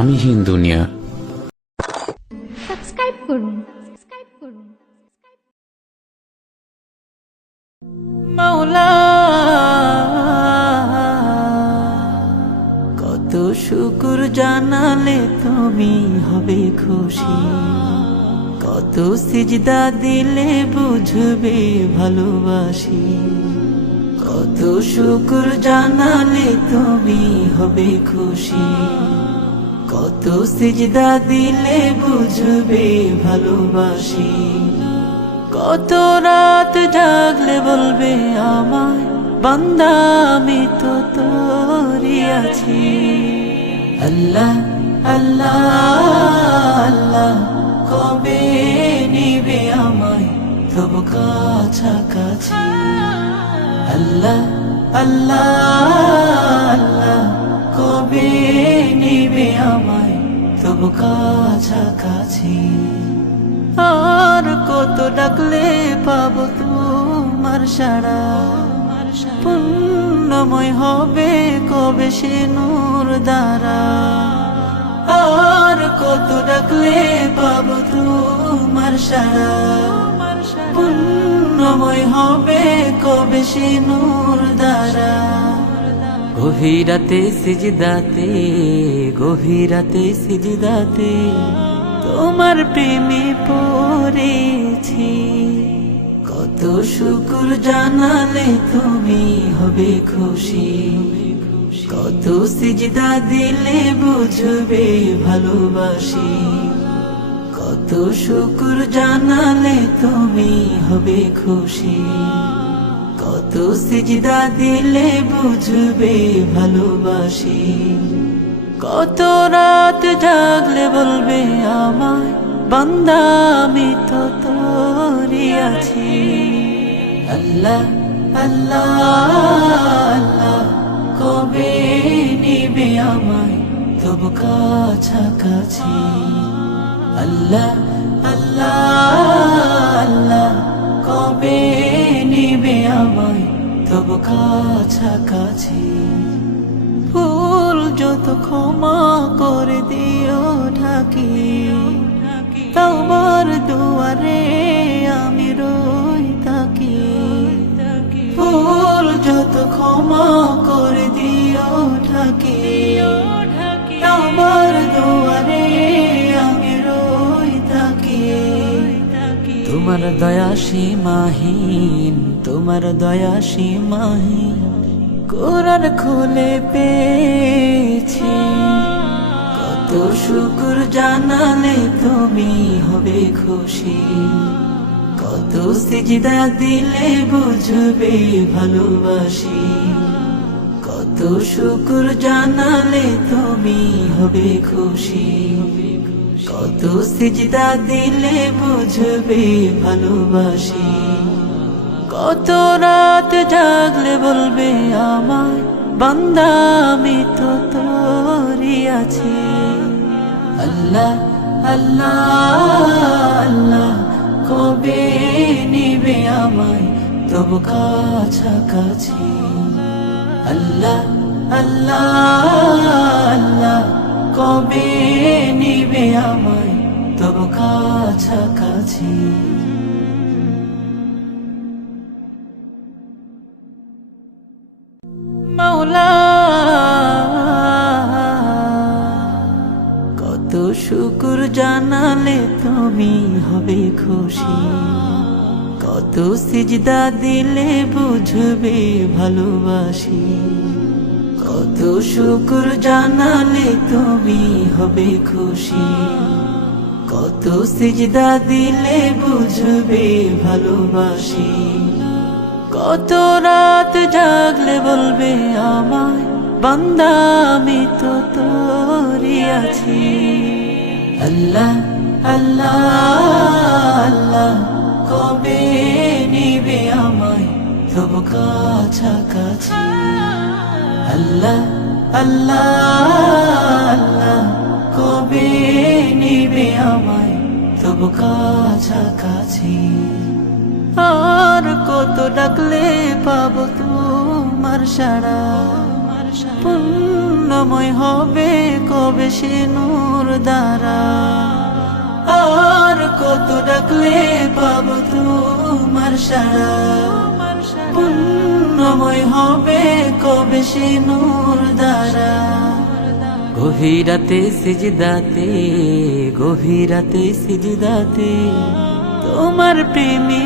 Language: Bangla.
আমিহীন দুনিয়া। সাবস্ক্রাইব করুন। মাওলা কত শুকর জানালে তুমি হবে খুশি, কত সিজদা দিলে বুঝবে ভালোবাসি, কত শুকর জানালে তুমি হবে খুশি, কত সিজদা দিলে বুঝবে ভালোবাসি, কত রাত জাগলে বলবে আমায় বান্দা আমি তো তোরই আছি। আল্লাহ আল্লাহ আল্লাহ কবে নিবে আমায় তবু কাছাকাছি। আল্লাহ আল্লাহ আল্লাহ কবে নিবে আমায় তবু কাছাকাছি। আর কত ডাকলে পাবো তোমার সাড়া, পুণ্যময় হবে কবে সে নূর দ্বারা। আর কত ডাকলে পাবো তোমার সাড়া, পুণ্যময় হবে কবে সে নূর দ্বারা। গভীরাতে সিজদাতে, গভীরাতে সিজদাতে তোমার প্রেমে পড়েছি, কত শুকর জানালে তুমি হবে খুশি, কত সিজদা দিলে বুঝবে ভালোবাসি, কত শুকর জানালে তুমি হবে খুশি, কত সিজদা দিলে বুঝবে ভালোবাসি, কত রাত জাগলে বলবে আমায় বান্দা আমি তো তোরই আছি। আল্লাহ আল্লাহ আল্লাহ কবে নিবে আমায় তবু কাছাকাছি। আল্লাহ আল্লাহ আল্লাহ কবে নিবে আমায় তবু কাছাকাছি। ভুল যত ক্ষমা করে দিও ঢাকি, তোমার দুয়ারে আমি রই থাকি। ভুল যত ক্ষমা করে দিও ঢাকি, তোমার দুয়ারে আমি রই থাকি। তোমার দয়া সীমাহীন, তোমার দয়া সীমাহীন কোরআন খুলে পেয়েছি, কত শুকর জানালে তুমি হবে খুশি, কত সিজদা দিলে বুঝবে ভালোবাসি, কত শুকর জানালে তুমি হবে খুশি, কত সিজদা দিলে বুঝবে ভালোবাসি, কত রাত জাগলে বলবে আমায় বান্দা আমি তো তোরই আছি। আল্লাহ আল্লাহ আল্লাহ কবে নিবে আমায় তবু কাছাকাছি। আল্লাহ আল্লাহ আল্লাহ কবে নিবে আমায় তবু কাছাকাছি। মাওলা কত শুকর জানালে তুমি হবে খুশি, কত সিজদা দিলে বুঝবে ভালোবাসি, কত শুকর জানালে তুমি হবে খুশি, কত সিজদা দিলে বুঝবে ভালোবাসি, কত রাত জাগলে বলবে আমায় বান্দা আমি তো তোরই আছি। আল্লাহ আল্লাহ আল্লাহ কবে নিবে আমায় তবু কাছাকাছি। আল্লাহ আল্লাহ আল্লাহ কবে নিবে আমায় তবু কাছাকাছি। আর কত ডাকলে পাবো তোমার সাড়া, পুণ্যময় হবে কবে সে নূর দ্বারা। আর কত ডাকলে পাবো তোমার সারা, পুণ্যময় হবে কবে সে নূর দ্বারা। গভীরাতে সিজদাতে, গভীরাতে সিজদাতে তোমার প্রেমে